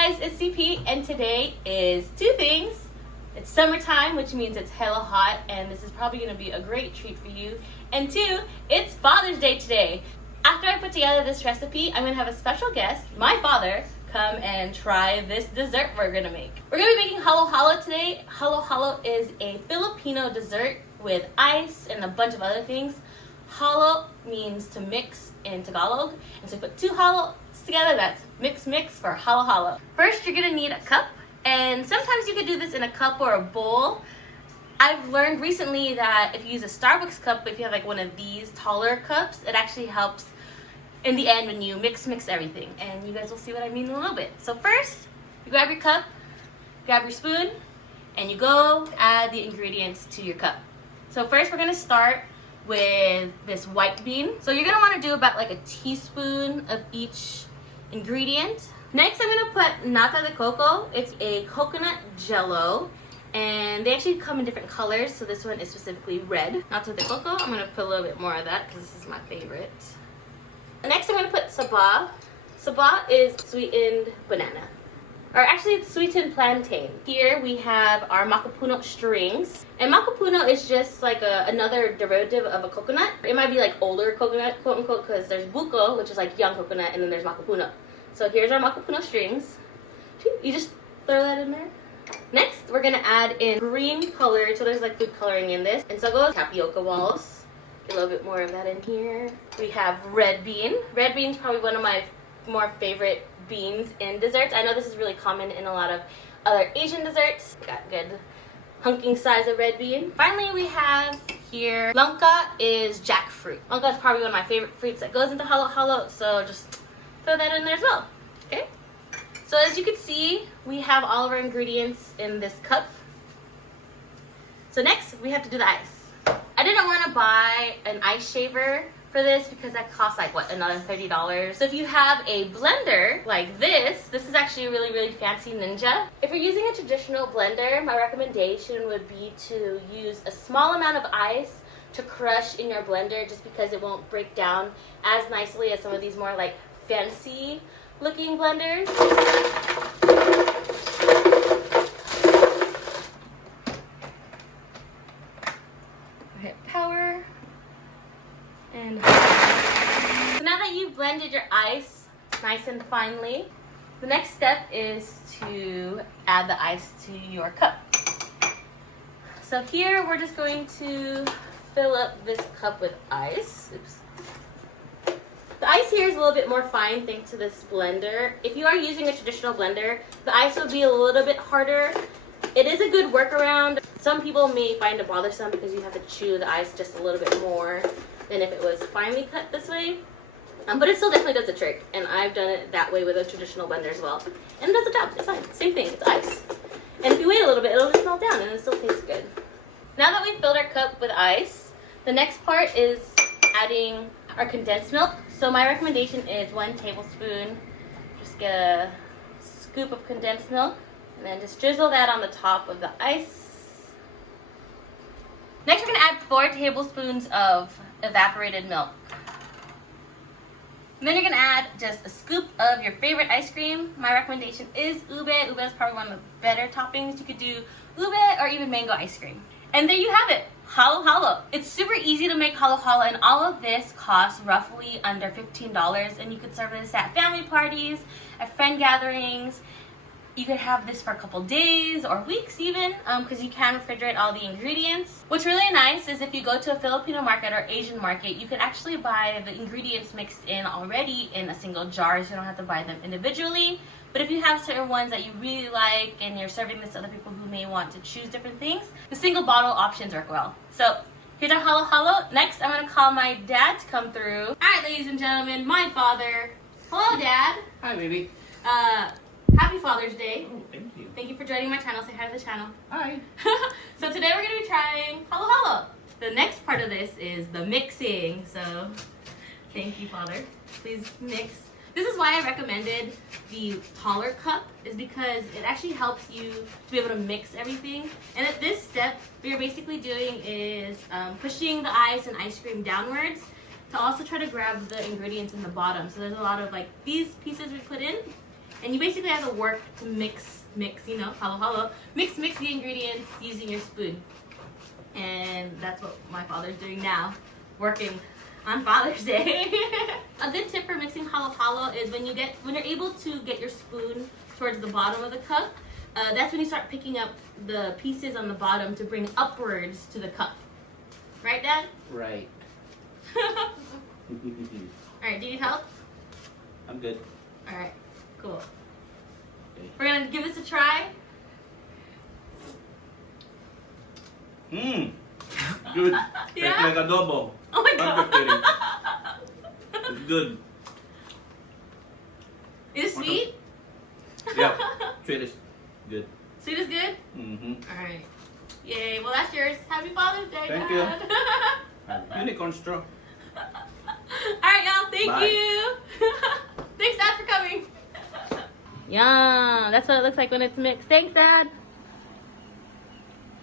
guys, it's CP, and today is two things. It's summertime, which means it's hella hot, and this is probably going to be a great treat for you. And two, it's Father's Day today. After I put together this recipe, I'm going to have a special guest, my father, come and try this dessert we're going to make. We're going to be making halo halo today. Halo halo is a Filipino dessert with ice and a bunch of other things. Halo means to mix in Tagalog, and so we put two halos together. That's mix for halo halo. First, you're gonna need a cup, and sometimes you could do this in a cup or a bowl. I've learned recently that if you use a Starbucks cup, if you have like one of these taller cups, it actually helps in the end when you mix everything, and you guys will see what I mean in a little bit. So first, you grab your cup, grab your spoon, and you go add the ingredients to your cup. So first, we're gonna start with this white bean. So you're gonna want to do about like a teaspoon of each ingredient. Next, I'm gonna put nata de coco. It's a coconut jello, and they actually come in different colors. So this one is specifically red. Nata de coco. I'm gonna put a little bit more of that because this is my favorite. Next, I'm gonna put saba. Saba is sweetened banana. Or actually, it's sweetened plantain. Here we have our makapuno strings. And makapuno is just like another derivative of a coconut. It might be like older coconut, quote unquote, because there's buko, which is like young coconut, and then there's makapuno. So here's our makapuno strings. You just throw that in there. Next, we're gonna add in green color. So there's like food coloring in this. And so goes tapioca balls. Get a little bit more of that in here. We have red bean. Red bean is probably one of my more favorite beans in desserts. I know this is really common in a lot of other Asian desserts. Got good hunking size of red bean. Finally, we have here langka is jackfruit. Langka is probably one of my favorite fruits that goes into halo halo, so just throw that in there as well. Okay. So as you can see, we have all of our ingredients in this cup. So next, we have to do the ice. I didn't want to buy an ice shaver for this because that costs like what, another $30. So if you have a blender like this is actually a really fancy Ninja. If you're using a traditional blender, my recommendation would be to use a small amount of ice to crush in your blender, just because it won't break down as nicely as some of these more like fancy looking blenders. Hit power. And so now that you've blended your ice nice and finely, the next step is to add the ice to your cup. So here we're just going to fill up this cup with ice. Oops. The ice here is a little bit more fine thanks to this blender. If you are using a traditional blender, the ice will be a little bit harder. It is a good workaround. Some people may find it bothersome because you have to chew the ice just a little bit more than if it was finely cut this way. But it still definitely does the trick, and I've done it that way with a traditional blender as well. And it does the job, it's fine. Same thing, it's ice. And if you wait a little bit, it'll just melt down and it still tastes good. Now that we've filled our cup with ice, the next part is adding our condensed milk. So my recommendation is 1 tablespoon. Just get a scoop of condensed milk, and then just drizzle that on the top of the ice. Next, we're gonna add 4 tablespoons of evaporated milk. And then you're gonna add just a scoop of your favorite ice cream. My recommendation is ube. Ube is probably one of the better toppings. You could do ube or even mango ice cream. And there you have it, halo halo. It's super easy to make halo halo, and all of this costs roughly under $15, and you could serve this at family parties, at friend gatherings. You could have this for a couple days or weeks even, because you can refrigerate all the ingredients. What's really nice is if you go to a Filipino market or Asian market, you can actually buy the ingredients mixed in already in a single jar, so you don't have to buy them individually. But if you have certain ones that you really like and you're serving this to other people who may want to choose different things, the single bottle options work well. So here's our halo halo. Next, I'm going to call my dad to come through. All right, ladies and gentlemen, my father. Hello, Dad. Hi, baby. Happy Father's Day. Oh, thank you. Thank you for joining my channel. Say hi to the channel. Hi. So today we're going to be trying halo halo. The next part of this is the mixing. So thank you, Father. Please mix. This is why I recommended the taller cup, is because it actually helps you to be able to mix everything. And at this step, what you're basically doing is pushing the ice and ice cream downwards to also try to grab the ingredients in the bottom. So there's a lot of like these pieces we put in, And you basically have to work to mix, you know, halo, mix the ingredients using your spoon. And that's what my father's doing now, working on Father's Day. A good tip for mixing halo is when you're able to get your spoon towards the bottom of the cup, that's when you start picking up the pieces on the bottom to bring upwards to the cup. Right, Dad? Right. Alright, do you need help? I'm good. Alright, cool. Okay. We're gonna give this a try. Mmm. Good. Yeah? Tastes like adobo. Oh my Not god. kidding. It's good. Is it sweet? Yeah. Sweet is good. Sweet is good? Mm-hmm. Alright. Yay, well that's yours. Happy Father's Day, Thank Dad. Unicorn straw. Alright, y'all, thank Bye. you. Thanks, Dad, for coming. Yum, that's what it looks like when it's mixed. Thanks, Dad.